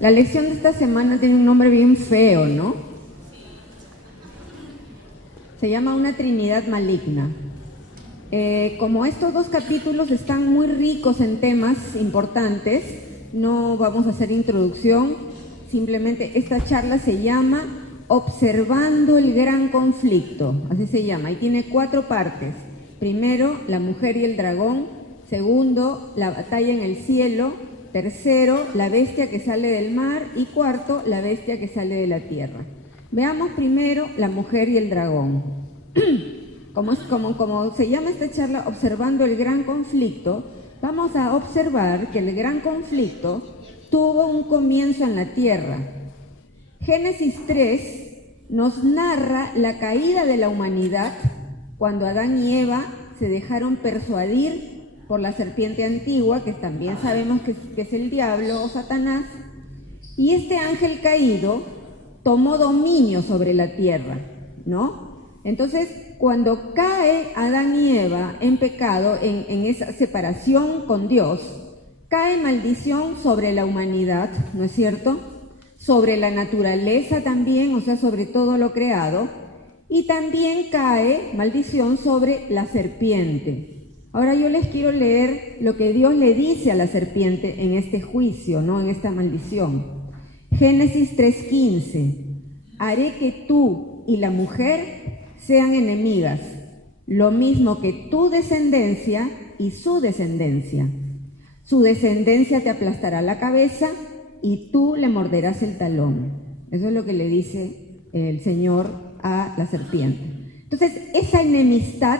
La lección de esta semana tiene un nombre bien feo, ¿no? Se llama Una Trinidad Maligna. Como estos dos capítulos están muy ricos en temas importantes, no vamos a hacer introducción, simplemente esta charla se llama Observando el Gran Conflicto, así se llama, y tiene 4 partes. Primero, la mujer y el dragón. Segundo, la batalla en el cielo. Tercero, la bestia que sale del mar. Y cuarto, la bestia que sale de la tierra. Veamos primero la mujer y el dragón. Como se llama esta charla, Observando el Gran Conflicto, vamos a observar que el gran conflicto tuvo un comienzo en la tierra. Génesis 3 nos narra la caída de la humanidad cuando Adán y Eva se dejaron persuadir por la serpiente antigua, que también sabemos que es el diablo o Satanás, y este ángel caído tomó dominio sobre la tierra, ¿no? Entonces, cuando cae Adán y Eva en pecado, en esa separación con Dios, cae maldición sobre la humanidad, ¿no es cierto? Sobre la naturaleza también, o sea, sobre todo lo creado, y también cae maldición sobre la serpiente. Ahora yo les quiero leer lo que Dios le dice a la serpiente en este juicio, ¿no? En esta maldición. Génesis 3:15. Haré que tú y la mujer sean enemigas, lo mismo que tu descendencia y su descendencia. Su descendencia te aplastará la cabeza y tú le morderás el talón. Eso es lo que le dice el Señor a la serpiente. Entonces, esa enemistad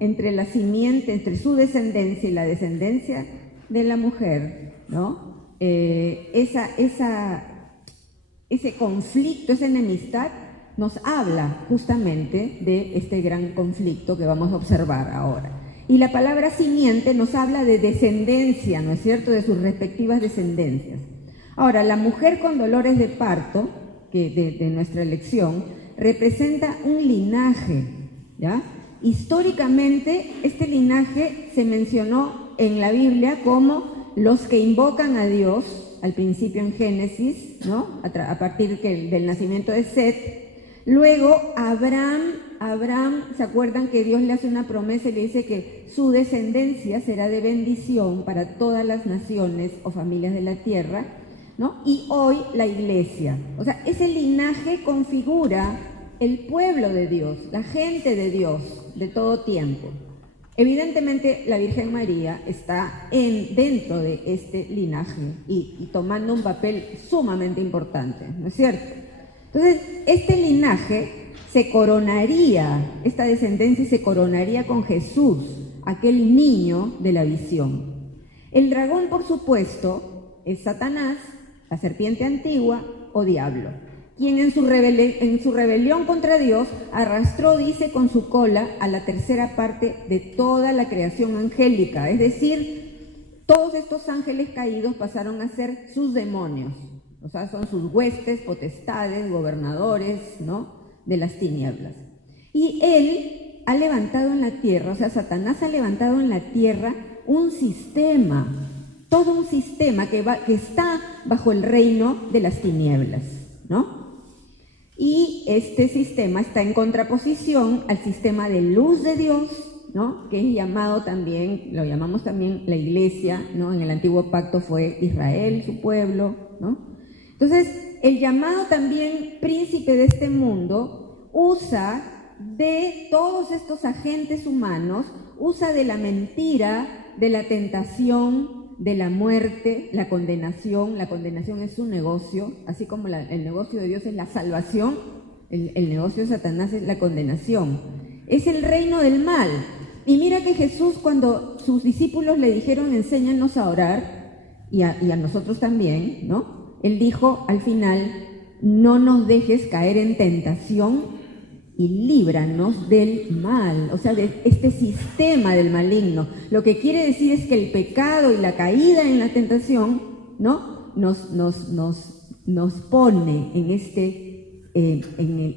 entre la simiente, entre su descendencia y la descendencia de la mujer, ¿no? Ese conflicto, esa enemistad, nos habla justamente de este gran conflicto que vamos a observar ahora. Y la palabra simiente nos habla de descendencia, ¿no es cierto?, de sus respectivas descendencias. Ahora, la mujer con dolores de parto, que de nuestra elección, representa un linaje, ¿ya? Históricamente, este linaje se mencionó en la Biblia como los que invocan a Dios, al principio en Génesis, ¿no? A partir del nacimiento de Set. Luego, Abraham, ¿se acuerdan que Dios le hace una promesa y le dice que su descendencia será de bendición para todas las naciones o familias de la tierra, ¿no? Y hoy la iglesia. O sea, ese linaje configura el pueblo de Dios, la gente de Dios de todo tiempo. Evidentemente la Virgen María está dentro de este linaje y tomando un papel sumamente importante, ¿no es cierto? Entonces, este linaje se coronaría, esta descendencia se coronaría con Jesús, aquel niño de la visión. El dragón, por supuesto, es Satanás, la serpiente antigua o diablo, quien en su rebelión contra Dios arrastró, dice, con su cola a la tercera parte de toda la creación angélica. Es decir, todos estos ángeles caídos pasaron a ser sus demonios. O sea, son sus huestes, potestades, gobernadores, ¿no?, de las tinieblas. Y él ha levantado en la tierra, o sea, Satanás ha levantado en la tierra un sistema, todo un sistema que está bajo el reino de las tinieblas, ¿no? Y este sistema está en contraposición al sistema de luz de Dios, ¿no?, que es llamado también, lo llamamos también la iglesia, ¿no? En el antiguo pacto fue Israel, su pueblo, ¿no? Entonces, el llamado también príncipe de este mundo usa de todos estos agentes humanos, usa de la mentira, de la tentación, de la muerte, la condenación. La condenación es su negocio, así como el negocio de Dios es la salvación, el negocio de Satanás es la condenación. Es el reino del mal. Y mira que Jesús, cuando sus discípulos le dijeron, enséñanos a orar, y a nosotros también, ¿no?, Él dijo al final, no nos dejes caer en tentación y líbranos del mal, o sea, de este sistema del maligno. Lo que quiere decir es que el pecado y la caída en la tentación, ¿no?, nos pone en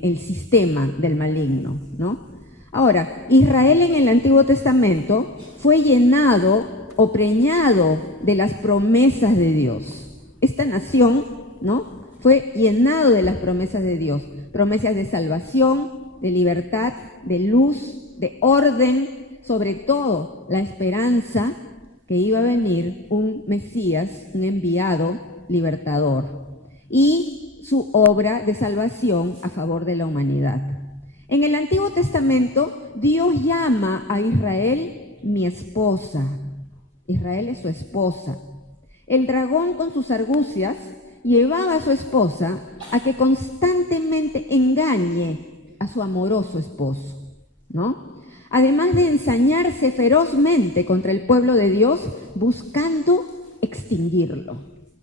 el sistema del maligno, ¿no? Ahora, Israel en el Antiguo Testamento fue llenado o preñado de las promesas de Dios. Esta nación ¿no? Fue llenado de las promesas de Dios, promesas de salvación, de libertad, de luz, de orden, sobre todo la esperanza que iba a venir un Mesías, un enviado libertador, y su obra de salvación a favor de la humanidad. En el Antiguo Testamento, Dios llama a Israel mi esposa. Israel es su esposa. El dragón con sus argucias llevaba a su esposa a que constantemente engañe a su amoroso esposo, ¿no? Además de ensañarse ferozmente contra el pueblo de Dios, buscando extinguirlo.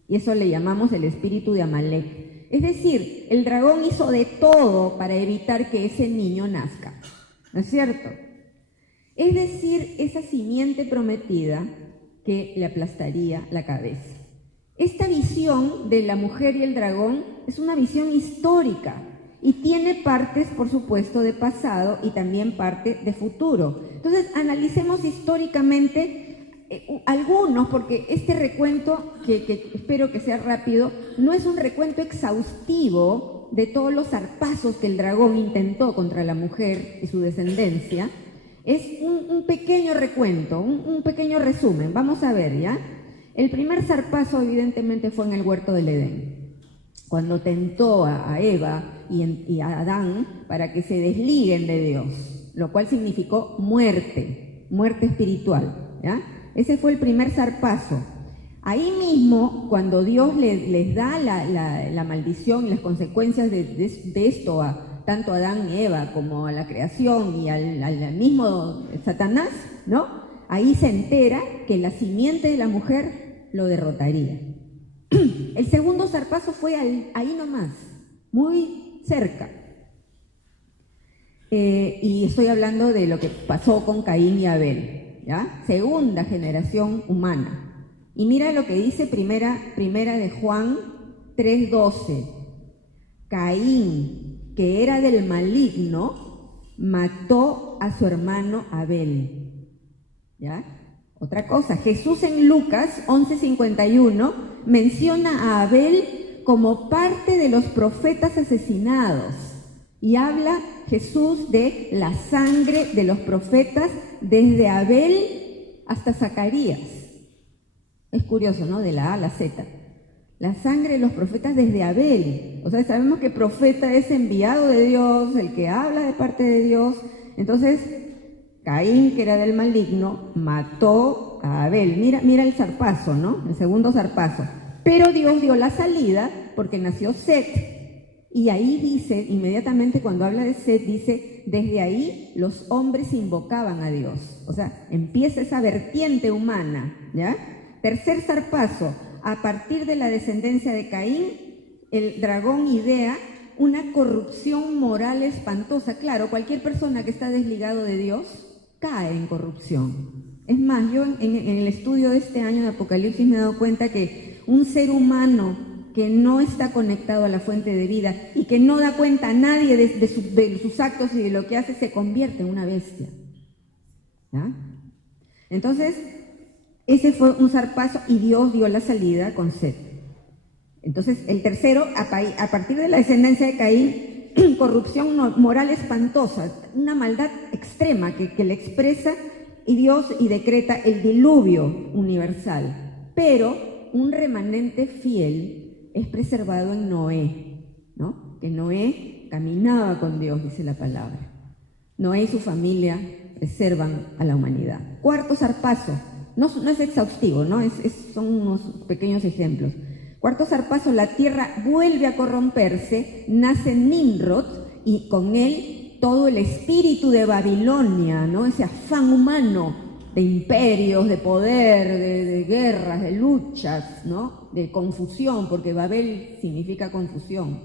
Y eso le llamamos el espíritu de Amalek. Es decir, el dragón hizo de todo para evitar que ese niño nazca, ¿no es cierto? Es decir, esa simiente prometida que le aplastaría la cabeza. Esta visión de la mujer y el dragón es una visión histórica y tiene partes, por supuesto, de pasado y también parte de futuro. Entonces, analicemos históricamente algunos, porque este recuento, que espero que sea rápido, no es un recuento exhaustivo de todos los zarpazos que el dragón intentó contra la mujer y su descendencia. Es un pequeño recuento, un pequeño resumen. Vamos a ver, ¿ya? El primer zarpazo, evidentemente, fue en el huerto del Edén, cuando tentó a Eva y a Adán para que se desliguen de Dios, lo cual significó muerte espiritual, ¿ya? Ese fue el primer zarpazo. Ahí mismo, cuando Dios les da la maldición y las consecuencias de esto tanto a Adán y Eva como a la creación y al mismo Satanás, ¿no? Ahí se entera que la simiente de la mujer lo derrotaría. El segundo zarpazo fue ahí nomás, muy cerca. Y estoy hablando de lo que pasó con Caín y Abel, ¿ya? Segunda generación humana. Y mira lo que dice primera de Juan 3:12. Caín, que era del maligno, mató a su hermano Abel. ¿Ya? Otra cosa, Jesús en Lucas 11:51 menciona a Abel como parte de los profetas asesinados y habla Jesús de la sangre de los profetas desde Abel hasta Zacarías. Es curioso, ¿no? De la A a la Z. La sangre de los profetas desde Abel. O sea, sabemos que profeta es enviado de Dios, el que habla de parte de Dios. Entonces, Caín, que era del maligno, mató a Abel. Mira el zarpazo, ¿no? El segundo zarpazo. Pero Dios dio la salida porque nació Set. Y ahí dice, inmediatamente cuando habla de Set, dice, desde ahí los hombres invocaban a Dios. O sea, empieza esa vertiente humana, ¿ya? Tercer zarpazo. A partir de la descendencia de Caín, el dragón idea una corrupción moral espantosa. Claro, cualquier persona que está desligado de Dios cae en corrupción. Es más, yo en el estudio de este año de Apocalipsis me he dado cuenta que un ser humano que no está conectado a la fuente de vida y que no da cuenta a nadie de sus actos y de lo que hace, se convierte en una bestia. ¿Ya? Entonces, ese fue un zarpazo y Dios dio la salida con Set. Entonces, el tercero, a partir de la descendencia de Caín, corrupción moral espantosa, una maldad extrema que le expresa y Dios y decreta el diluvio universal. Pero un remanente fiel es preservado en Noé, ¿no? Que Noé caminaba con Dios, dice la palabra. Noé y su familia preservan a la humanidad. Cuarto zarpazo. No es exhaustivo, ¿no? Son unos pequeños ejemplos. Cuarto zarpazo, la tierra vuelve a corromperse, nace Nimrod y con él todo el espíritu de Babilonia, ¿no? Ese afán humano de imperios, de poder, de guerras, de luchas, ¿no? De confusión, porque Babel significa confusión.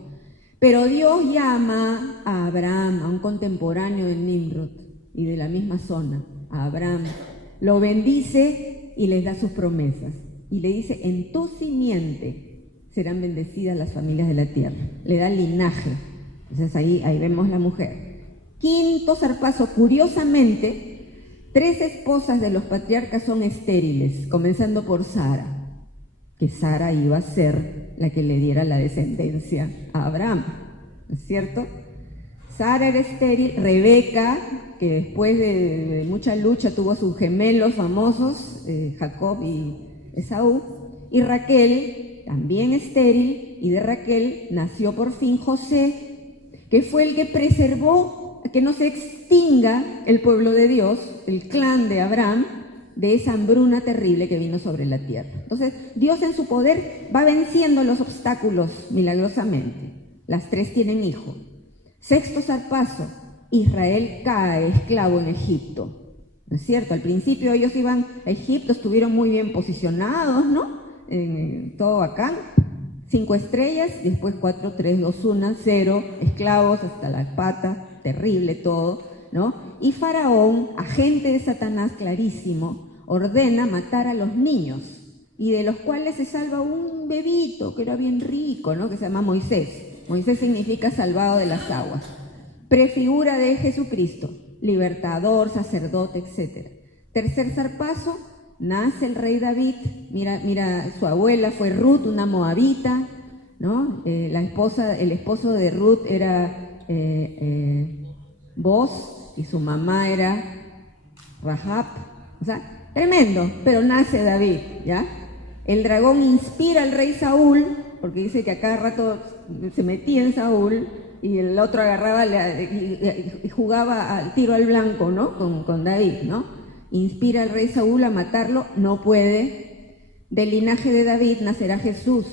Pero Dios llama a Abraham, a un contemporáneo de Nimrod y de la misma zona, a Abraham. Lo bendice y les da sus promesas. Y le dice, en tu simiente serán bendecidas las familias de la tierra. Le da linaje. Entonces ahí vemos la mujer. Quinto zarpazo, curiosamente, 3 esposas de los patriarcas son estériles, comenzando por Sara, que Sara iba a ser la que le diera la descendencia a Abraham, ¿no es cierto? Sara era estéril, Rebeca, que después de mucha lucha tuvo sus gemelos famosos, Jacob y Esaú, y Raquel, también estéril, y de Raquel nació por fin José, que fue el que preservó a que no se extinga el pueblo de Dios, el clan de Abraham, de esa hambruna terrible que vino sobre la tierra. Entonces, Dios en su poder va venciendo los obstáculos milagrosamente. Las tres tienen hijo. Sexto zarpazo, Israel cae esclavo en Egipto. ¿No es cierto? Al principio ellos iban a Egipto, estuvieron muy bien posicionados, ¿no? Todo bacán. 5 estrellas, después 4, 3, 2, 1, 0, esclavos hasta las patas, terrible todo, ¿no? Y Faraón, agente de Satanás clarísimo, ordena matar a los niños, y de los cuales se salva un bebito que era bien rico, ¿no? Que se llama Moisés. Moisés significa salvado de las aguas. Prefigura de Jesucristo, libertador, sacerdote, etc. Tercer zarpazo, nace el rey David. Mira, su abuela fue Ruth, una moabita, ¿no? El esposo de Ruth era Boz, y su mamá era Rahab. O sea, tremendo, pero nace David, ¿ya? El dragón inspira al rey Saúl, porque dice que a cada rato se metía en Saúl y el otro agarraba y jugaba al tiro al blanco, ¿no? Con David, ¿no? Inspira al rey Saúl a matarlo, no puede. Del linaje de David nacerá Jesús.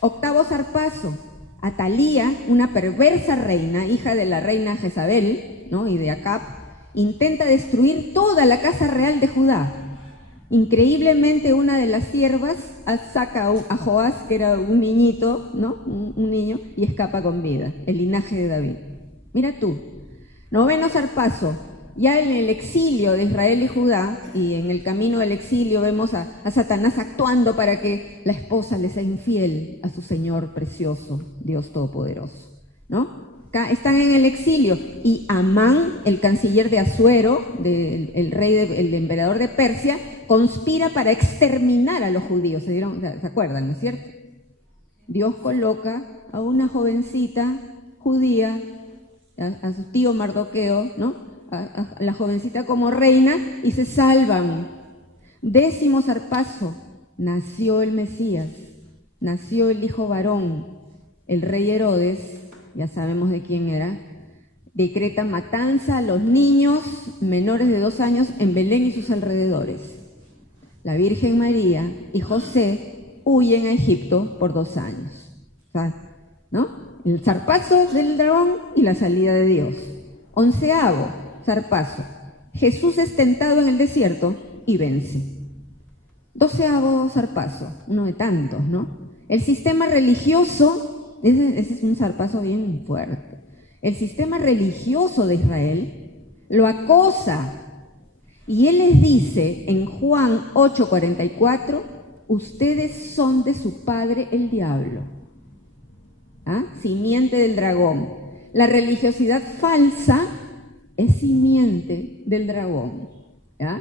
Octavo zarpazo, Atalía, una perversa reina, hija de la reina Jezabel, ¿no? Y de Acab, intenta destruir toda la casa real de Judá. Increíblemente, una de las siervas saca a Joás, que era un niñito, ¿no? Un niño, y escapa con vida. El linaje de David. Mira tú. Noveno zarpazo. Ya en el exilio de Israel y Judá, y en el camino del exilio, vemos a Satanás actuando para que la esposa le sea infiel a su Señor precioso, Dios Todopoderoso, ¿no? Están en el exilio, y Amán, el canciller de Asuero, el emperador de Persia, conspira para exterminar a los judíos. ¿Se acuerdan, no es cierto? Dios coloca a una jovencita judía, a su tío Mardoqueo, ¿no? A la jovencita como reina, y se salvan. Décimo zarpazo, nació el Mesías, nació el hijo varón. El rey Herodes, ya sabemos de quién era, decreta matanza a los niños menores de 2 años en Belén y sus alrededores. La Virgen María y José huyen a Egipto por 2 años. O sea, ¿no? El zarpazo del dragón y la salida de Dios. 11º zarpazo, Jesús es tentado en el desierto y vence. 12º zarpazo, uno de tantos, ¿no? El sistema religioso, ese es un zarpazo bien fuerte. El sistema religioso de Israel lo acosa, y él les dice en Juan 8:44, ustedes son de su padre el diablo, simiente del dragón. La religiosidad falsa es simiente del dragón, ¿ya?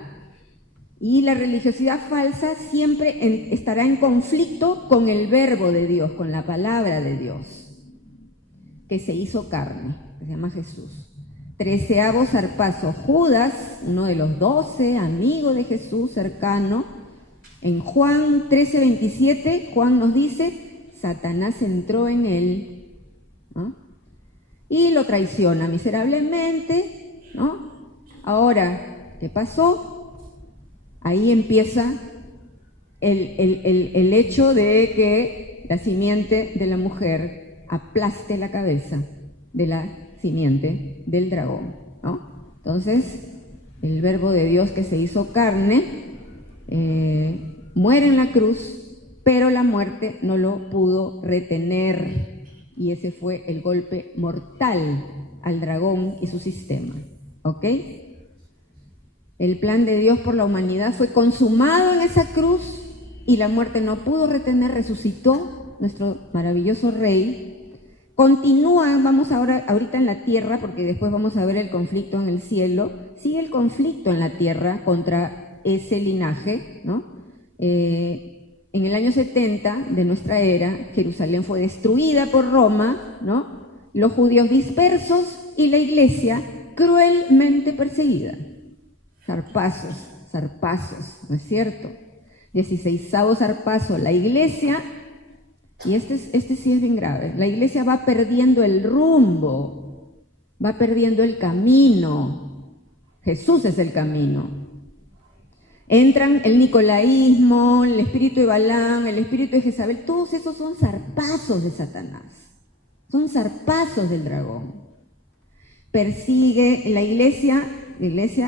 Y la religiosidad falsa siempre estará en conflicto con el verbo de Dios, con la palabra de Dios, que se hizo carne, que se llama Jesús. 13º zarpazo, Judas, uno de los 12, amigo de Jesús, cercano. En Juan 13:27, Juan nos dice, Satanás entró en él, ¿no? Y lo traiciona miserablemente, ¿no? Ahora, ¿qué pasó? Ahí empieza el hecho de que la simiente de la mujer aplaste la cabeza de la simiente del dragón, ¿no? Entonces, el verbo de Dios que se hizo carne muere en la cruz, pero la muerte no lo pudo retener. Y ese fue el golpe mortal al dragón y su sistema, ¿ok? El plan de Dios por la humanidad fue consumado en esa cruz, y la muerte no pudo retener, resucitó nuestro maravilloso Rey. Continúa, vamos ahorita en la tierra, porque después vamos a ver el conflicto en el cielo. Sigue el conflicto en la tierra contra ese linaje, ¿no? en el año 70 de nuestra era, Jerusalén fue destruida por Roma, ¿no? Los judíos dispersos y la iglesia cruelmente perseguida. Zarpazos, ¿no es cierto? 16º zarpazo, la iglesia, y este sí es bien grave, la iglesia va perdiendo el rumbo, va perdiendo el camino. Jesús es el camino. Entran el nicolaísmo, el espíritu de Balaam, el espíritu de Jezabel, todos esos son zarpazos de Satanás, son zarpazos del dragón. Persigue la iglesia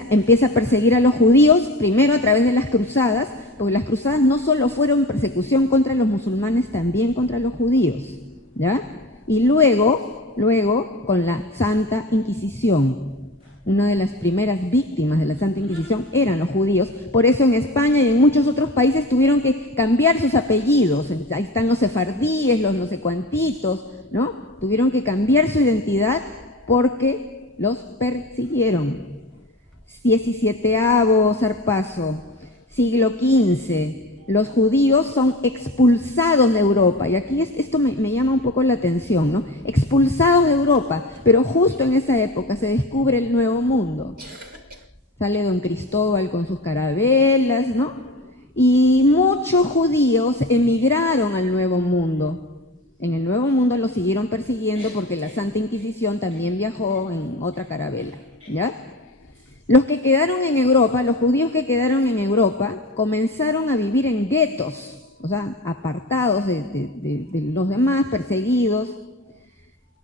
empieza a perseguir a los judíos, primero a través de las cruzadas, porque las cruzadas no solo fueron persecución contra los musulmanes, también contra los judíos, ¿ya? Y luego con la Santa Inquisición. Una de las primeras víctimas de la Santa Inquisición eran los judíos. Por eso en España y en muchos otros países tuvieron que cambiar sus apellidos. Ahí están los sefardíes, los no sé cuantitos, ¿no? Tuvieron que cambiar su identidad porque los persiguieron. 17º zarpazo, siglo XV. Los judíos son expulsados de Europa, y aquí esto me llama un poco la atención, ¿no? Expulsados de Europa, pero justo en esa época se descubre el Nuevo Mundo. Sale don Cristóbal con sus carabelas, ¿no? Y muchos judíos emigraron al Nuevo Mundo. En el Nuevo Mundo los siguieron persiguiendo porque la Santa Inquisición también viajó en otra carabela, ¿ya? Los que quedaron en Europa, los judíos que quedaron en Europa, comenzaron a vivir en guetos, o sea, apartados de los demás, perseguidos.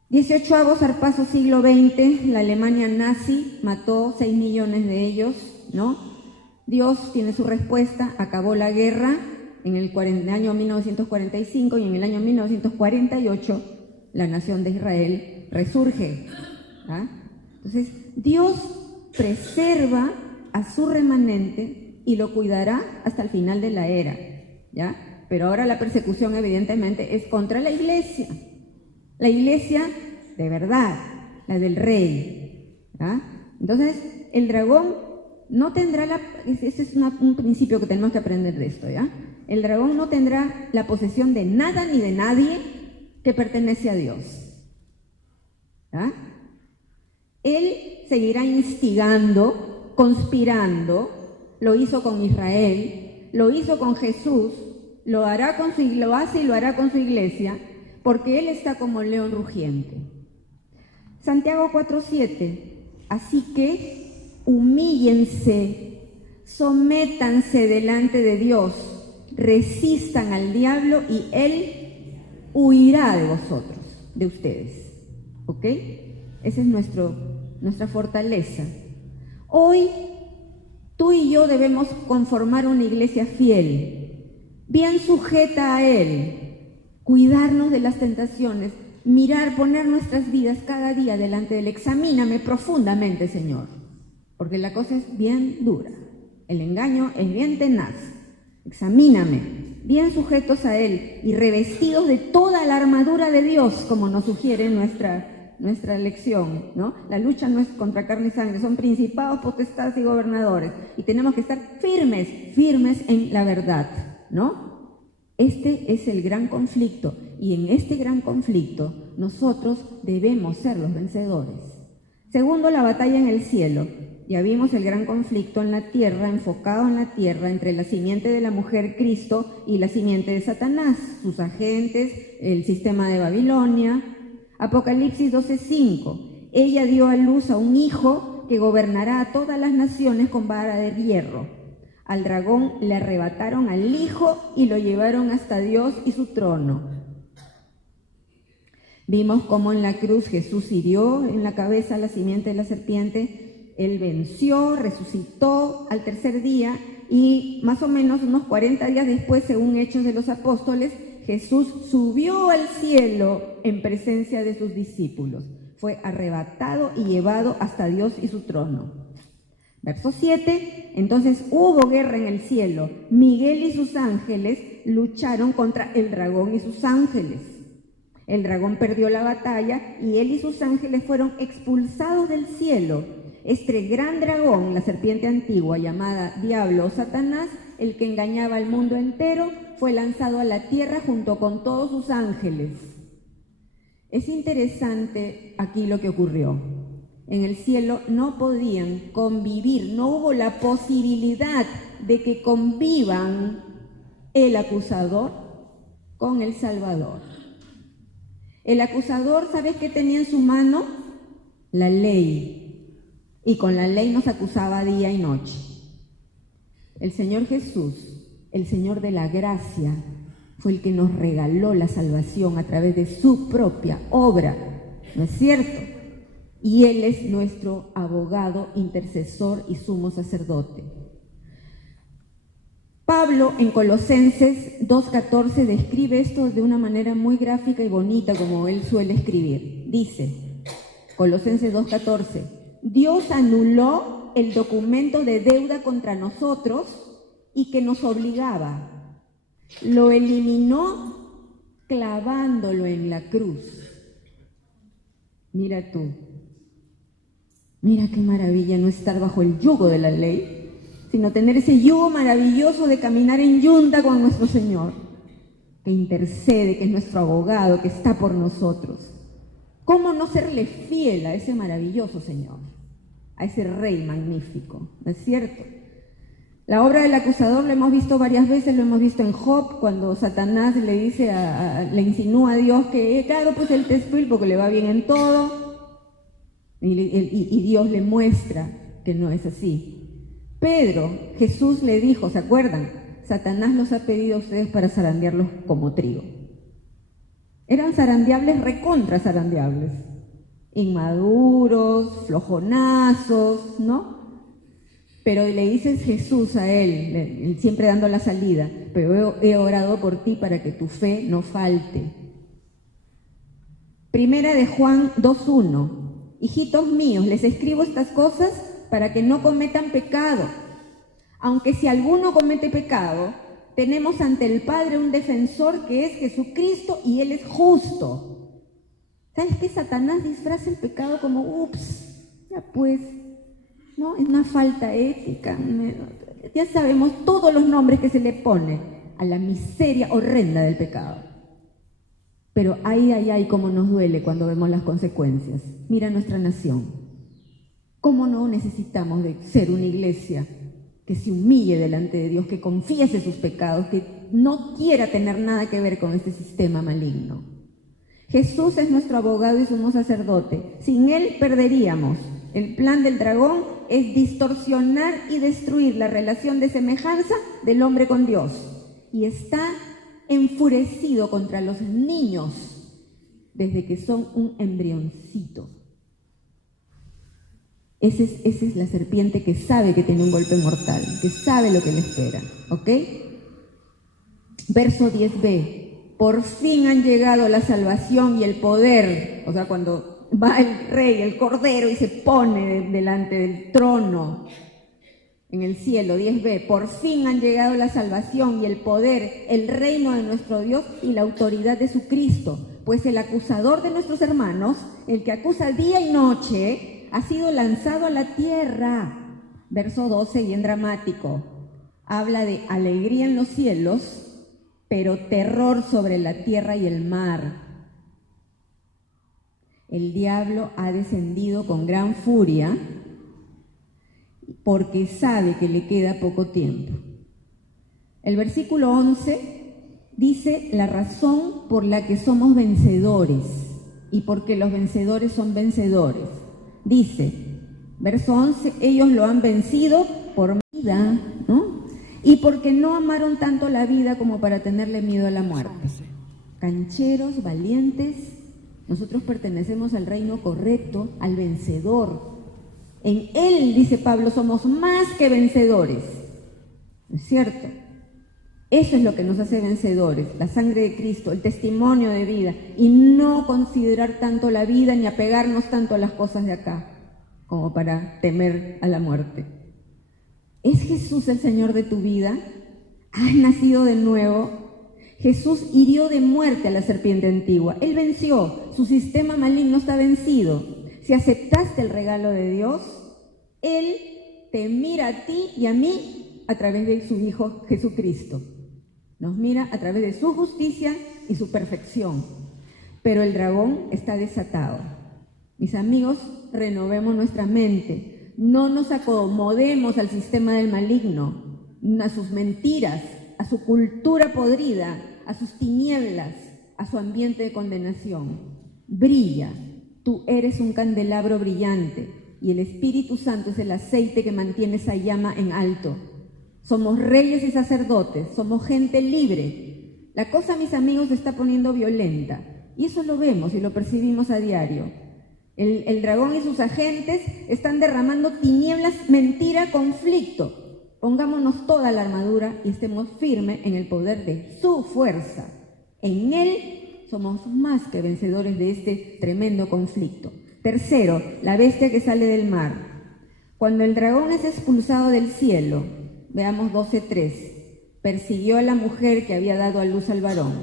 18º zarpazo, siglo XX, la Alemania nazi mató 6 millones de ellos, ¿no? Dios tiene su respuesta, acabó la guerra en el año 1945 y en el año 1948 la nación de Israel resurge. ¿Ah? Entonces, Dios preserva a su remanente y lo cuidará hasta el final de la era, ¿ya? Pero ahora la persecución evidentemente es contra la iglesia de verdad, la del rey, ¿ya? Entonces el dragón no tendrá ese es un principio que tenemos que aprender de esto, ¿ya? El dragón no tendrá la posesión de nada ni de nadie que pertenece a Dios, ¿ya? Él seguirá instigando, conspirando, lo hizo con Israel, lo hizo con Jesús, lo hace y lo hará con su iglesia, porque Él está como león rugiente. Santiago 4:7, así que humíllense, sométanse delante de Dios, resistan al diablo y Él huirá de vosotros, de ustedes. ¿Ok? Esa es nuestra fortaleza. Hoy, tú y yo debemos conformar una iglesia fiel, bien sujeta a Él, cuidarnos de las tentaciones, poner nuestras vidas cada día delante de Él. Examíname profundamente, Señor, porque la cosa es bien dura, el engaño es bien tenaz. Examíname, bien sujetos a Él y revestidos de toda la armadura de Dios, como nos sugiere nuestra lección, ¿no? La lucha no es contra carne y sangre, son principados, potestades y gobernadores, y tenemos que estar firmes en la verdad, ¿no? Este es el gran conflicto, y en este gran conflicto nosotros debemos ser los vencedores. Segundo, la batalla en el cielo. Ya vimos el gran conflicto en la tierra, enfocado en la tierra, entre la simiente de la mujer Cristo y la simiente de Satanás, sus agentes, el sistema de Babilonia. Apocalipsis 12:5, ella dio a luz a un hijo que gobernará a todas las naciones con vara de hierro. Al dragón le arrebataron al hijo y lo llevaron hasta Dios y su trono. Vimos cómo en la cruz Jesús hirió en la cabeza la simiente de la serpiente, Él venció, resucitó al tercer día y más o menos unos 40 días después, según Hechos de los Apóstoles, Jesús subió al cielo en presencia de sus discípulos. Fue arrebatado y llevado hasta Dios y su trono. Verso 7, entonces hubo guerra en el cielo. Miguel y sus ángeles lucharon contra el dragón y sus ángeles. El dragón perdió la batalla y él y sus ángeles fueron expulsados del cielo. Este gran dragón, la serpiente antigua llamada Diablo o Satanás, el que engañaba al mundo entero, fue lanzado a la tierra junto con todos sus ángeles. Es interesante aquí lo que ocurrió. En el cielo no podían convivir, no hubo la posibilidad de que convivan el acusador con el Salvador. El acusador, ¿sabes qué tenía en su mano? La ley. Y con la ley nos acusaba día y noche. El Señor Jesús, el Señor de la gracia, fue el que nos regaló la salvación a través de su propia obra, ¿no es cierto? Y Él es nuestro abogado, intercesor y sumo sacerdote. Pablo en Colosenses 2:14 describe esto de una manera muy gráfica y bonita, como él suele escribir. Dice, Colosenses 2:14, Dios anuló el documento de deuda contra nosotros y que nos obligaba. Lo eliminó clavándolo en la cruz. Mira tú, mira qué maravilla no estar bajo el yugo de la ley, sino tener ese yugo maravilloso de caminar en yunta con nuestro Señor, que intercede, que es nuestro abogado, que está por nosotros. ¿Cómo no serle fiel a ese maravilloso Señor, a ese Rey magnífico? ¿No es cierto? La obra del acusador la hemos visto varias veces, lo hemos visto en Job, cuando Satanás le dice, le insinúa a Dios que, claro, pues él te es fiel porque le va bien en todo, y Dios le muestra que no es así. Pedro, Jesús le dijo, ¿se acuerdan? Satanás los ha pedido a ustedes para zarandearlos como trigo. Eran zarandeables, recontra zarandeables, inmaduros, flojonazos, ¿no? Pero le dice Jesús a él, siempre dando la salida, pero he orado por ti para que tu fe no falte. Primera de Juan 2:1, hijitos míos, les escribo estas cosas para que no cometan pecado. Aunque si alguno comete pecado, tenemos ante el Padre un defensor que es Jesucristo y Él es justo. ¿Sabes qué? Satanás disfraza el pecado como, ya pues, ¿no? Es una falta ética. Ya sabemos todos los nombres que se le pone a la miseria horrenda del pecado. Pero ay, cómo nos duele cuando vemos las consecuencias. Mira nuestra nación. ¿Cómo no necesitamos de ser una iglesia que se humille delante de Dios, que confiese sus pecados, que no quiera tener nada que ver con este sistema maligno? Jesús es nuestro abogado y sumo sacerdote. Sin Él perderíamos. El plan del dragón es distorsionar y destruir la relación de semejanza del hombre con Dios. Y está enfurecido contra los niños desde que son un embrioncito. Esa es la serpiente que sabe que tiene un golpe mortal, que sabe lo que le espera, ¿ok? Verso 10b, por fin han llegado la salvación y el poder, o sea, cuando va el rey, el cordero, y se pone delante del trono en el cielo, 10b, por fin han llegado la salvación y el poder, el reino de nuestro Dios y la autoridad de su Cristo, pues el acusador de nuestros hermanos, el que acusa día y noche, ha sido lanzado a la tierra. Verso 12, bien dramático. Habla de alegría en los cielos, pero terror sobre la tierra y el mar. El diablo ha descendido con gran furia porque sabe que le queda poco tiempo. El versículo 11 dice la razón por la que somos vencedores y porque los vencedores son vencedores. Dice, verso 11, ellos lo han vencido por vida, ¿no? Y porque no amaron tanto la vida como para tenerle miedo a la muerte. Cancheros, valientes, nosotros pertenecemos al reino correcto, al vencedor. En Él, dice Pablo, somos más que vencedores. ¿No es cierto? Eso es lo que nos hace vencedores, la sangre de Cristo, el testimonio de vida, y no considerar tanto la vida ni apegarnos tanto a las cosas de acá, como para temer a la muerte. ¿Es Jesús el Señor de tu vida? ¿Has nacido de nuevo? Jesús hirió de muerte a la serpiente antigua. Él venció, su sistema maligno está vencido. Si aceptaste el regalo de Dios, Él te mira a ti y a mí a través de su Hijo Jesucristo. Nos mira a través de su justicia y su perfección. Pero el dragón está desatado. Mis amigos, renovemos nuestra mente. No nos acomodemos al sistema del maligno, a sus mentiras, a su cultura podrida, a sus tinieblas, a su ambiente de condenación. Brilla. Tú eres un candelabro brillante y el Espíritu Santo es el aceite que mantiene esa llama en alto. Somos reyes y sacerdotes, somos gente libre. La cosa, mis amigos, se está poniendo violenta y eso lo vemos y lo percibimos a diario. El dragón y sus agentes están derramando tinieblas, mentira, conflicto. Pongámonos toda la armadura y estemos firmes en el poder de su fuerza. En él somos más que vencedores de este tremendo conflicto. Tercero, la bestia que sale del mar. Cuando el dragón es expulsado del cielo, veamos 12:3, persiguió a la mujer que había dado a luz al varón.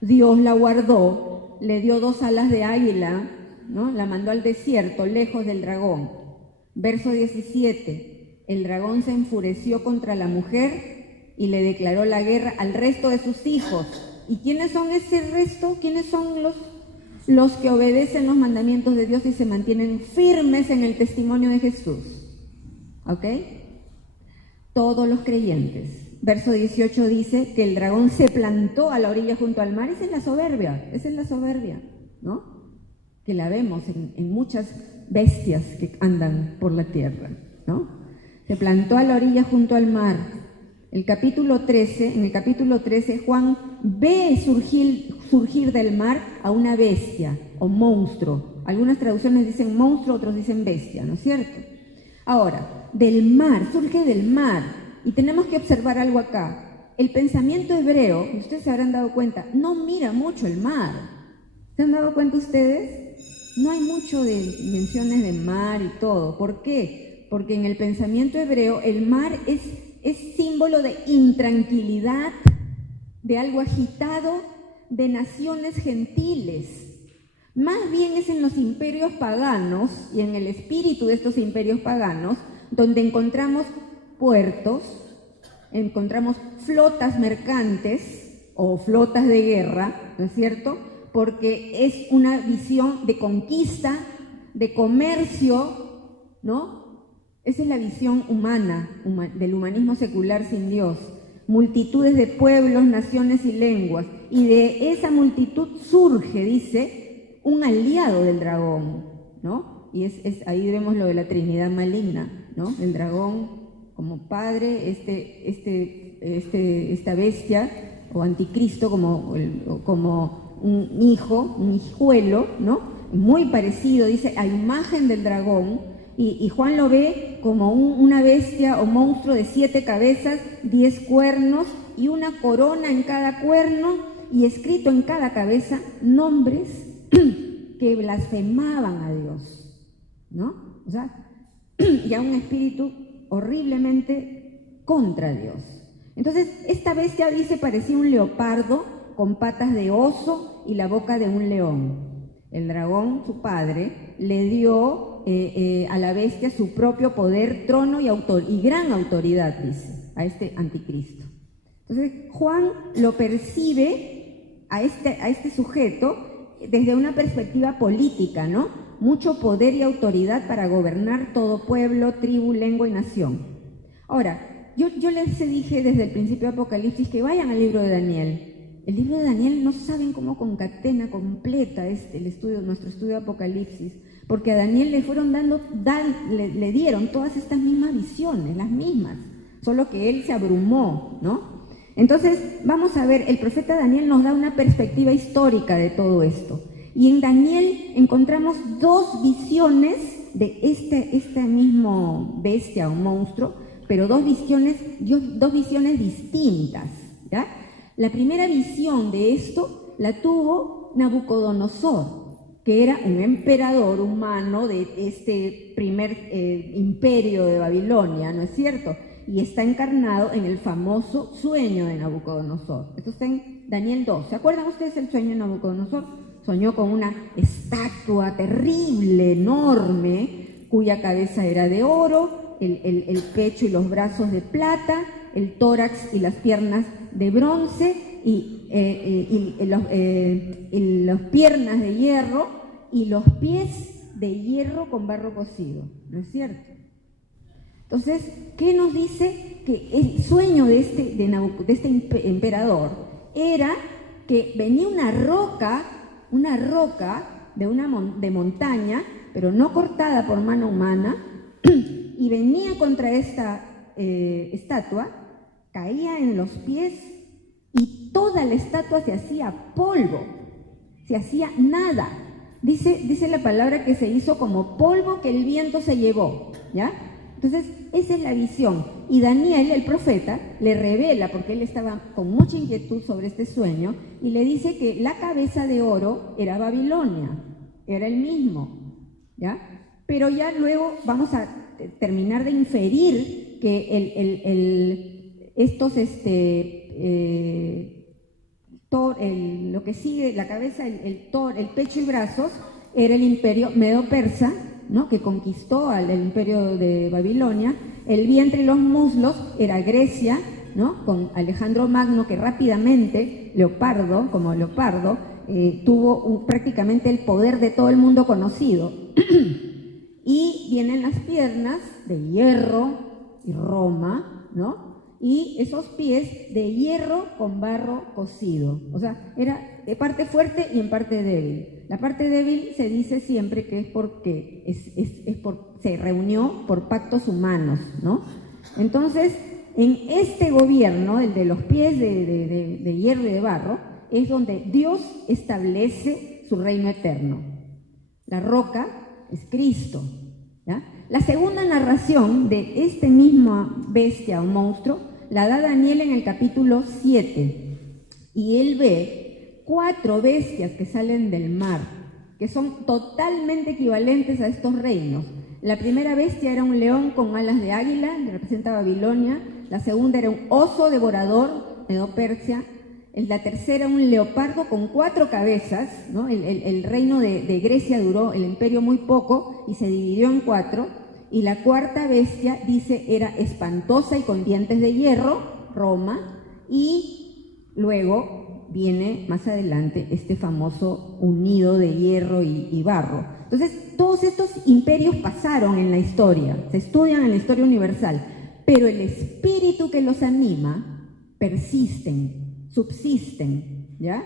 Dios la guardó, le dio 2 alas de águila, ¿no? La mandó al desierto, lejos del dragón. Verso 17, el dragón se enfureció contra la mujer y le declaró la guerra al resto de sus hijos. ¿Y quiénes son ese resto? ¿Quiénes son los que obedecen los mandamientos de Dios y se mantienen firmes en el testimonio de Jesús? ¿Ok? Todos los creyentes. Verso 18 dice que el dragón se plantó a la orilla junto al mar. Esa es la soberbia, ¿no? Que la vemos en muchas bestias que andan por la tierra, ¿no? Se plantó a la orilla junto al mar. En el capítulo 13, Juan ve surgir del mar a una bestia o monstruo. Algunas traducciones dicen monstruo, otros dicen bestia, ¿no es cierto? Ahora, del mar, surge del mar. Y tenemos que observar algo acá. El pensamiento hebreo, ustedes se habrán dado cuenta, no mira mucho el mar. ¿Se han dado cuenta ustedes? No hay mucho de menciones de mar y todo. ¿Por qué? Porque en el pensamiento hebreo el mar es símbolo de intranquilidad, de algo agitado, de naciones gentiles. Más bien es en los imperios paganos y en el espíritu de estos imperios paganos donde encontramos puertos, encontramos flotas mercantes o flotas de guerra, ¿no es cierto? Porque es una visión de conquista, de comercio, ¿no? Esa es la visión humana, del humanismo secular sin Dios. Multitudes de pueblos, naciones y lenguas. Y de esa multitud surge, dice, un aliado del dragón, ¿no? Y ahí vemos lo de la Trinidad maligna, ¿no? El dragón como padre, esta bestia o anticristo como un hijo, un hijuelo, ¿no? Muy parecido, dice, a imagen del dragón. Y Juan lo ve como una bestia o monstruo de 7 cabezas, 10 cuernos y una corona en cada cuerno y escrito en cada cabeza nombres que blasfemaban a Dios, ¿no? O sea, ya un espíritu horriblemente contra Dios. Entonces, esta bestia, dice, parecía un leopardo con patas de oso y la boca de un león. El dragón, su padre, le dio a la bestia su propio poder, trono y gran autoridad, dice, a este anticristo. Entonces, Juan lo percibe a este sujeto desde una perspectiva política, ¿no? Mucho poder y autoridad para gobernar todo pueblo, tribu, lengua y nación. Ahora, yo les dije desde el principio de Apocalipsis que vayan al libro de Daniel. El libro de Daniel no saben cómo concatena, completa nuestro estudio de Apocalipsis, porque a Daniel le dieron todas estas mismas visiones, las mismas, solo que él se abrumó, ¿no? Entonces, vamos a ver, el profeta Daniel nos da una perspectiva histórica de todo esto. Y en Daniel encontramos 2 visiones de este mismo bestia o monstruo, pero dos visiones distintas, ¿ya? La primera visión de esto la tuvo Nabucodonosor, que era un emperador humano de este primer imperio de Babilonia, ¿no es cierto? Y está encarnado en el famoso sueño de Nabucodonosor. Esto está en Daniel 2. ¿Se acuerdan ustedes el sueño de Nabucodonosor? Soñó con una estatua terrible, enorme, cuya cabeza era de oro, el pecho y los brazos de plata, el tórax y las piernas de bronce y las piernas de hierro y los pies de hierro con barro cocido, ¿no es cierto? Entonces, ¿qué nos dice? Que el sueño de este emperador era que venía una roca de montaña, pero no cortada por mano humana, y venía contra esta estatua, caía en los pies y toda la estatua se hacía polvo, se hacía nada. Dice la palabra que se hizo como polvo que el viento se llevó, ¿ya? Entonces, esa es la visión. Y Daniel, el profeta, le revela, porque él estaba con mucha inquietud sobre este sueño, y le dice que la cabeza de oro era Babilonia, era el mismo, ¿ya? Pero ya luego vamos a terminar de inferir que lo que sigue, la cabeza, el pecho y brazos, era el imperio medo-persa, ¿no? Que conquistó al imperio de Babilonia. El vientre y los muslos era Grecia, ¿no? Con Alejandro Magno, que rápidamente, como leopardo, tuvo prácticamente el poder de todo el mundo conocido. Y vienen las piernas de hierro y Roma, ¿no? Y esos pies de hierro con barro cocido. O sea, era de parte fuerte y en parte débil. La parte débil se dice siempre que es porque se reunió por pactos humanos, ¿no? Entonces, en este gobierno, el de los pies de hierro y de barro, es donde Dios establece su reino eterno. La roca es Cristo, ¿ya? La segunda narración de esta misma bestia o monstruo la da Daniel en el capítulo 7, y él ve 4 bestias que salen del mar, que son totalmente equivalentes a estos reinos. La primera bestia era un león con alas de águila, que representa Babilonia. La segunda era un oso devorador, Medo-Persia. La tercera, un leopardo con 4 cabezas, ¿no? El reino de Grecia duró, el imperio, muy poco y se dividió en 4. Y la cuarta bestia, dice, era espantosa y con dientes de hierro, Roma. Y luego viene más adelante este famoso unido de hierro y barro. Entonces, todos estos imperios pasaron en la historia, se estudian en la historia universal, pero el espíritu que los anima persisten, subsisten, ¿ya?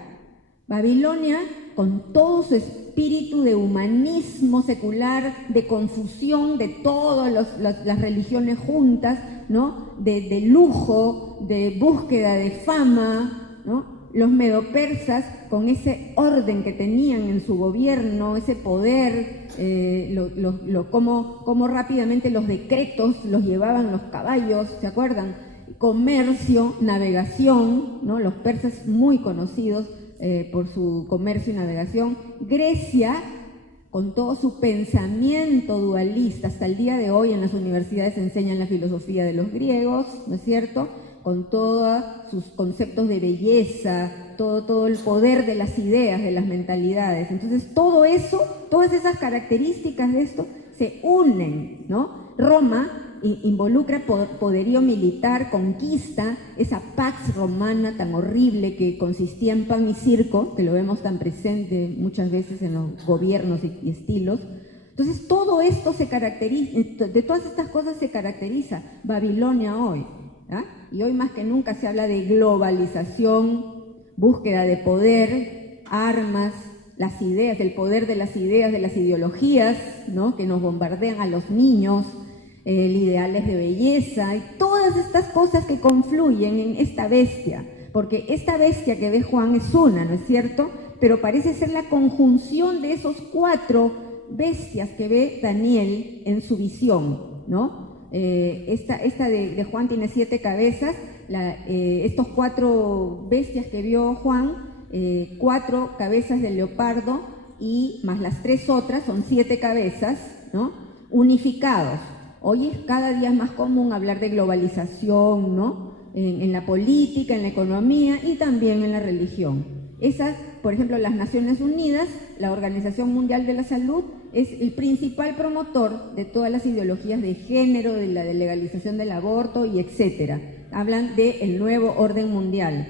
Babilonia, con todo su espíritu de humanismo secular, de confusión de todas las religiones juntas, ¿no? De lujo, de búsqueda de fama, ¿no? Los medopersas, con ese orden que tenían en su gobierno, ese poder, cómo rápidamente los decretos los llevaban los caballos, ¿se acuerdan? Comercio, navegación, ¿no? Los persas muy conocidos por su comercio y navegación. Grecia, con todo su pensamiento dualista, hasta el día de hoy en las universidades se enseñan la filosofía de los griegos, ¿no es cierto?, con todos sus conceptos de belleza, todo el poder de las ideas, de las mentalidades. Entonces, todo eso, todas esas características de esto se unen, ¿no? Roma involucra poderío militar, conquista, esa pax romana tan horrible que consistía en pan y circo, que lo vemos tan presente muchas veces en los gobiernos y estilos. Entonces, todo esto se caracteriza, de todas estas cosas se caracteriza Babilonia hoy, ¿ah? Y hoy más que nunca se habla de globalización, búsqueda de poder, armas, las ideas, del poder de las ideas, de las ideologías, ¿no?, que nos bombardean a los niños, ideales de belleza y todas estas cosas que confluyen en esta bestia, porque esta bestia que ve Juan es una, ¿no es cierto?, pero parece ser la conjunción de esos 4 bestias que ve Daniel en su visión, ¿no? Esta de Juan tiene 7 cabezas, estos 4 bestias que vio Juan, 4 cabezas de leopardo y más las 3 otras son 7 cabezas, ¿no?, unificados. Hoy es cada día más común hablar de globalización, ¿no?, en la política, en la economía y también en la religión. por ejemplo, las Naciones Unidas, la Organización Mundial de la Salud, es el principal promotor de todas las ideologías de género, de la legalización del aborto y etcétera. Hablan del nuevo orden mundial.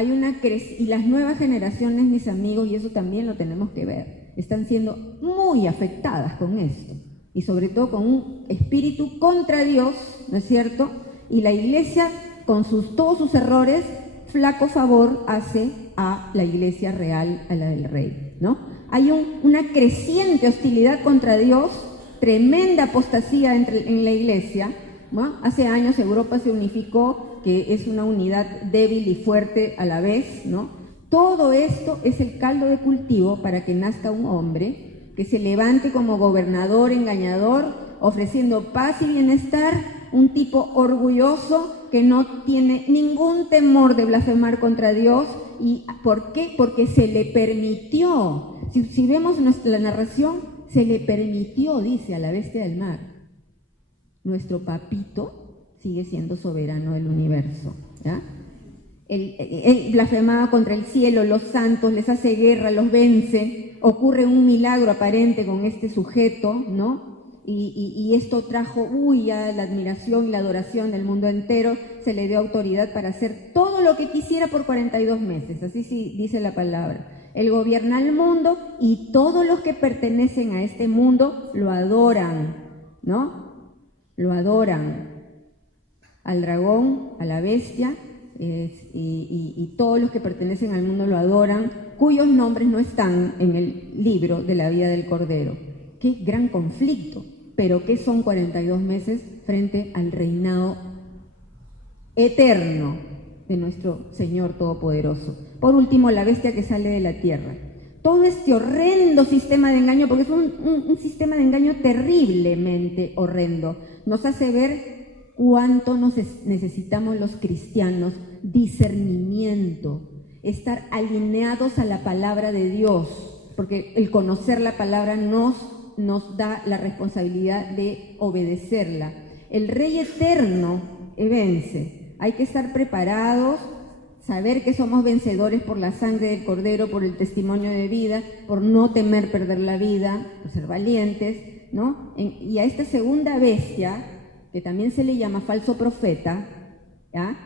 Y las nuevas generaciones, mis amigos, y eso también lo tenemos que ver, están siendo muy afectadas con esto, y sobre todo con un espíritu contra Dios, ¿no es cierto? Y la Iglesia, con todos sus errores, flaco favor hace a la Iglesia real, a la del Rey, ¿no? Hay una creciente hostilidad contra Dios, tremenda apostasía en la Iglesia, ¿no? Hace años Europa se unificó, que es una unidad débil y fuerte a la vez, ¿no? Todo esto es el caldo de cultivo para que nazca un hombre que se levante como gobernador engañador, ofreciendo paz y bienestar, un tipo orgulloso que no tiene ningún temor de blasfemar contra Dios. ¿Y por qué? Porque se le permitió. Si vemos la narración, se le permitió, dice, a la bestia del mar. Nuestro papito sigue siendo soberano del universo, ¿ya? Él blasfemaba contra el cielo, los santos, les hace guerra, los vence, ocurre un milagro aparente con este sujeto, ¿no? Y esto trajo ya la admiración y la adoración del mundo entero, se le dio autoridad para hacer todo lo que quisiera por 42 meses, así sí dice la palabra. Él gobierna el mundo y todos los que pertenecen a este mundo lo adoran, ¿no? Lo adoran. Al dragón, a la bestia, y todos los que pertenecen al mundo lo adoran, cuyos nombres no están en el libro de la vida del Cordero. ¡Qué gran conflicto! Pero ¿qué son 42 meses frente al reinado eterno de nuestro Señor Todopoderoso? Por último, la bestia que sale de la tierra. Todo este horrendo sistema de engaño, porque es un sistema de engaño terriblemente horrendo, nos hace ver cuánto necesitamos los cristianos discernimiento, estar alineados a la palabra de Dios, porque el conocer la palabra nos da la responsabilidad de obedecerla. El Rey eterno vence. Hay que estar preparados, saber que somos vencedores por la sangre del Cordero, por el testimonio de vida, por no temer perder la vida, por ser valientes, ¿no? Y a esta segunda bestia, que también se le llama falso profeta, ¿ya?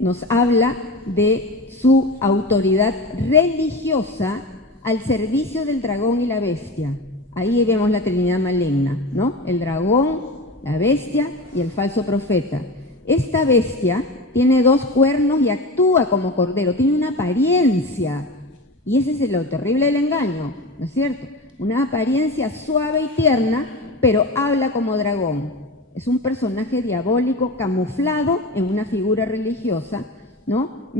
Nos habla de su autoridad religiosa al servicio del dragón y la bestia. Ahí vemos la Trinidad maligna, ¿no? El dragón, la bestia y el falso profeta. Esta bestia tiene 2 cuernos y actúa como cordero, tiene una apariencia, y ese es lo terrible del engaño, ¿no es cierto? Una apariencia suave y tierna, pero habla como dragón. Es un personaje diabólico camuflado en una figura religiosa, ¿no?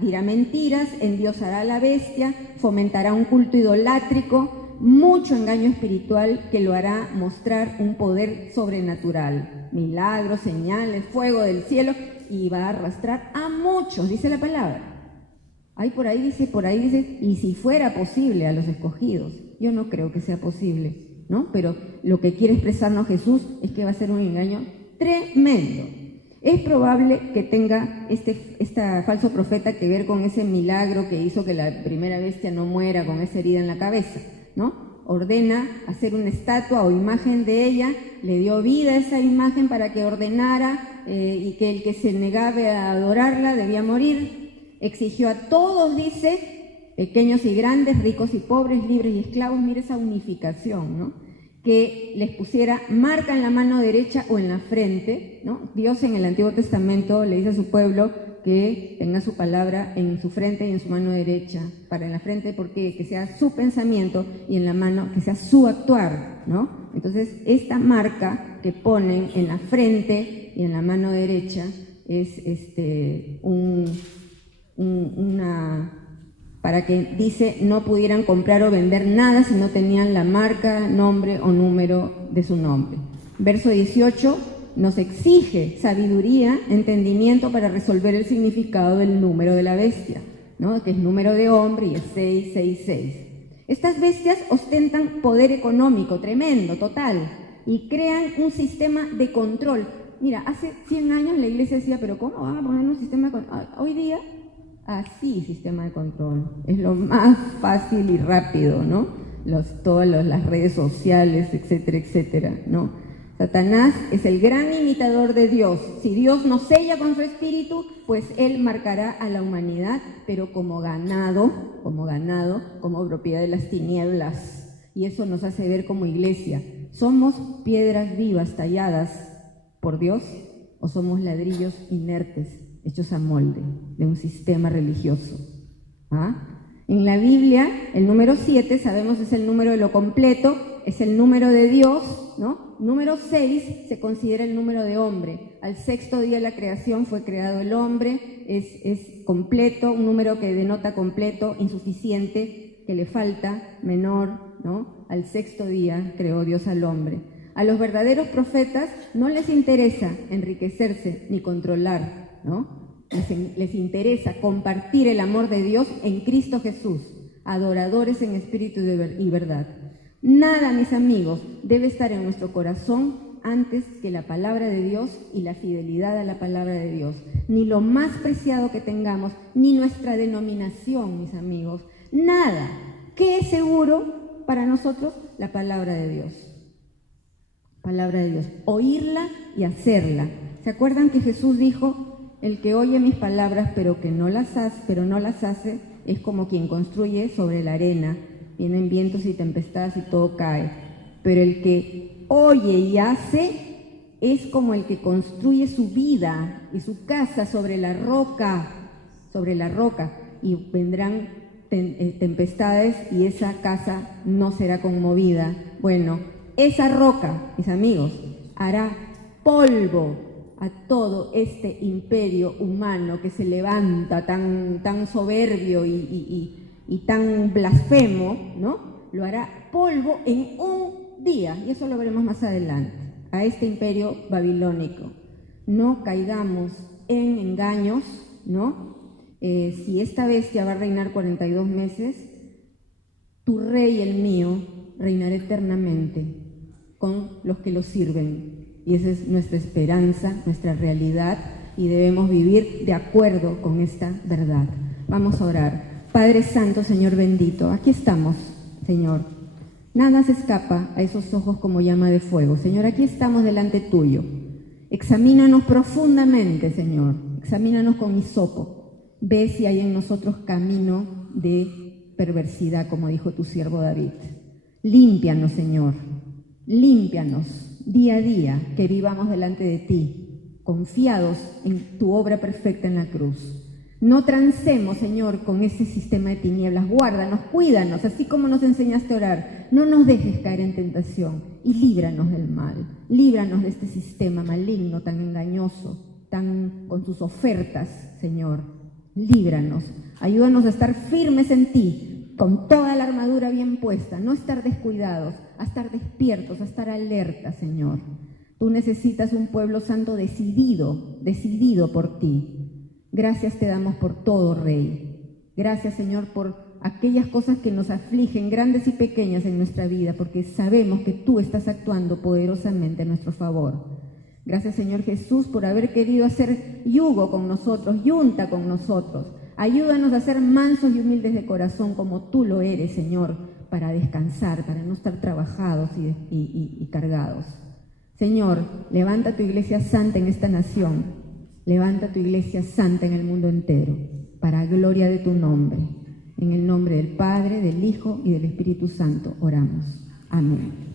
Dirá mentiras, endiosará a la bestia, fomentará un culto idolátrico, mucho engaño espiritual que lo hará mostrar un poder sobrenatural, milagros, señales, fuego del cielo, y va a arrastrar a muchos, dice la palabra. Por ahí dice, y si fuera posible a los escogidos. Yo no creo que sea posible, ¿no? Pero lo que quiere expresarnos Jesús es que va a ser un engaño tremendo. Es probable que tenga esta falso profeta que ver con ese milagro que hizo que la primera bestia no muera con esa herida en la cabeza, ¿no? Ordena hacer una estatua o imagen de ella, le dio vida a esa imagen para que ordenara y que el que se negaba a adorarla debía morir. Exigió a todos, dice, pequeños y grandes, ricos y pobres, libres y esclavos, mire esa unificación, ¿no? Que les pusiera marca en la mano derecha o en la frente, ¿no? Dios en el Antiguo Testamento le dice a su pueblo que tenga su palabra en su frente y en su mano derecha, para en la frente porque que sea su pensamiento y en la mano que sea su actuar, ¿no? Entonces esta marca que ponen en la frente y en la mano derecha es para que, dice, no pudieran comprar o vender nada si no tenían la marca, nombre o número de su nombre. Verso 18 nos exige sabiduría, entendimiento para resolver el significado del número de la bestia, ¿no? Que es número de hombre y es 666. Estas bestias ostentan poder económico tremendo, total, y crean un sistema de control. Mira, hace 100 años la iglesia decía, pero ¿cómo van a poner un sistema de control? Hoy día Así, sistema de control. Es lo más fácil y rápido, ¿no? Todas las redes sociales, etcétera, etcétera, ¿no? Satanás es el gran imitador de Dios. Si Dios nos sella con su espíritu, pues Él marcará a la humanidad, pero como ganado, como propiedad de las tinieblas. Y eso nos hace ver como iglesia. ¿Somos piedras vivas talladas por Dios o somos ladrillos inertes hechos a molde de un sistema religioso? ¿Ah? En la Biblia, el número 7, sabemos, es el número de lo completo, es el número de Dios, ¿no? Número 6 se considera el número de hombre. Al sexto día de la creación fue creado el hombre, es completo, un número que denota completo, insuficiente, que le falta, menor, ¿no? Al sexto día creó Dios al hombre. A los verdaderos profetas no les interesa enriquecerse ni controlar, ¿no? Les interesa compartir el amor de Dios en Cristo Jesús, adoradores en espíritu y verdad. Nada, mis amigos, debe estar en nuestro corazón antes que la palabra de Dios y la fidelidad a la palabra de Dios. Ni lo más preciado que tengamos, ni nuestra denominación, mis amigos. Nada. ¿Qué es seguro para nosotros? La palabra de Dios. Palabra de Dios. Oírla y hacerla. ¿Se acuerdan que Jesús dijo: el que oye mis palabras pero no las hace, es como quien construye sobre la arena? Vienen vientos y tempestades y todo cae. Pero el que oye y hace es como el que construye su vida y su casa sobre la roca, y vendrán tempestades y esa casa no será conmovida. Bueno, esa roca, mis amigos, hará polvo a todo este imperio humano que se levanta tan soberbio y tan blasfemo, ¿no? Lo hará polvo en un día, y eso lo veremos más adelante, a este imperio babilónico. No caigamos en engaños, ¿no? Si esta bestia va a reinar 42 meses, tu rey y el mío reinará eternamente con los que lo sirven. Y esa es nuestra esperanza, nuestra realidad, y debemos vivir de acuerdo con esta verdad. Vamos a orar. Padre Santo, Señor bendito, aquí estamos, Señor. Nada se escapa a esos ojos como llama de fuego. Señor, aquí estamos delante tuyo. Examínanos profundamente, Señor. Examínanos con hisopo. Ve si hay en nosotros camino de perversidad, como dijo tu siervo David. Límpianos, Señor. Límpianos día a día, que vivamos delante de ti, confiados en tu obra perfecta en la cruz. No transemos, Señor, con ese sistema de tinieblas. Guárdanos, cuídanos, así como nos enseñaste a orar. No nos dejes caer en tentación y líbranos del mal. Líbranos de este sistema maligno, tan engañoso, tan con sus ofertas, Señor. Líbranos. Ayúdanos a estar firmes en ti, con toda la armadura bien puesta, no estar descuidados, a estar despiertos, a estar alerta, Señor. Tú necesitas un pueblo santo decidido por ti. Gracias te damos por todo, Rey. Gracias, Señor, por aquellas cosas que nos afligen, grandes y pequeñas en nuestra vida, porque sabemos que tú estás actuando poderosamente a nuestro favor. Gracias, Señor Jesús, por haber querido hacer yugo con nosotros, yunta con nosotros. Ayúdanos a ser mansos y humildes de corazón como tú lo eres, Señor, para descansar, para no estar trabajados y cargados. Señor, levanta tu iglesia santa en esta nación. Levanta tu iglesia santa en el mundo entero, para gloria de tu nombre. En el nombre del Padre, del Hijo y del Espíritu Santo oramos. Amén.